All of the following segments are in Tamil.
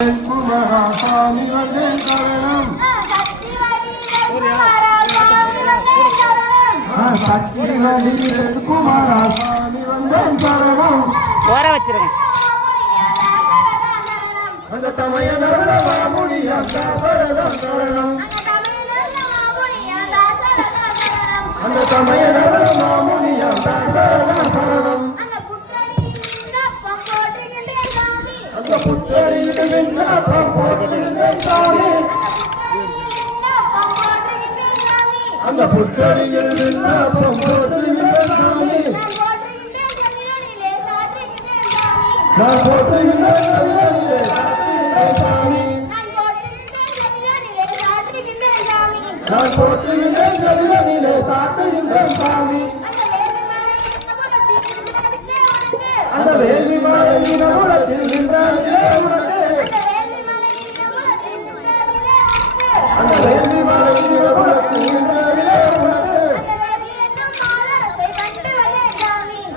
குமாரசாமி வந்தே சரணம் சக்திவடி குமாரசாமி வந்தே சரணம் ஓர வச்சிருங்க. அந்த தமையனோட மாமுனியம் சரணம் சரணம் அந்த தமையனோட மாமுனியம் சரணம் சரணம் அந்த புத்தரியில் விண்ணப்பம் போற்றுகின்றேன் சாமி அந்த புத்தரியில் விண்ணப்பம் போற்றுகின்றேன் சாமி நான் போற்றுகின்றேன் சாமி நான் போற்றுகின்றேன் செல்வனிலே சாத்துகின்றேன் சாமி அந்த வேலி மாலையின் உலகில் நின்றாயே உனக்கு அந்த வேலி மாலையின் உலகில் நின்றாயே உனக்கு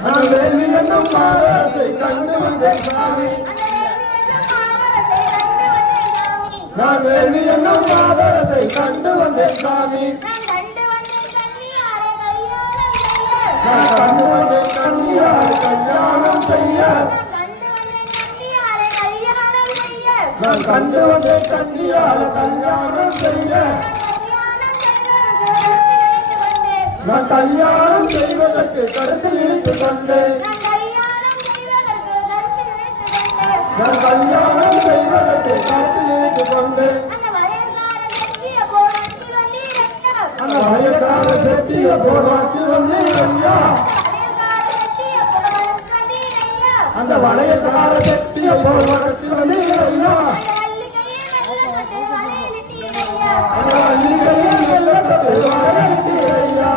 அந்த வேலி என்னும் மாலத்தை கண்டு வந்தேன் சாமி நான் வேலி என்னும் மாலத்தை கண்டு வந்தேன் சாமி நான் கண்டு வந்தேன் கண்ணியார் கல்யாணம் செய்ய நான் கண்டு வந்தேன் கண்ணியார் கல்யாணம் செய்ய நான் கல்யாணம் செய்வதற்கு கருத்தில் இருந்து கொண்டேன் நான் கல்யாணம் செய்வதற்கு கருத்தில் இருந்து கொண்டேன் அந்த வயசான செட்டிய போராட்சி வந்தீரையா அந்த வளையக்கார செட்டிய போராட்சி வந்தீரையா அந்த வள்ளிகையில் வெள்ளத்தை வளையலிட்டீரையா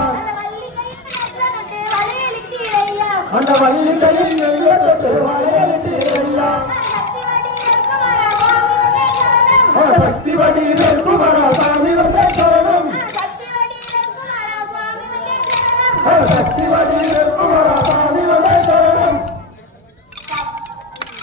அந்த வள்ளிகையில் வெள்ளத்தை வளையலிட்டீரையா சக்தி வடிவில் குமாரசாமி வந்தே சரணம் சக்தி வடிவில் குமார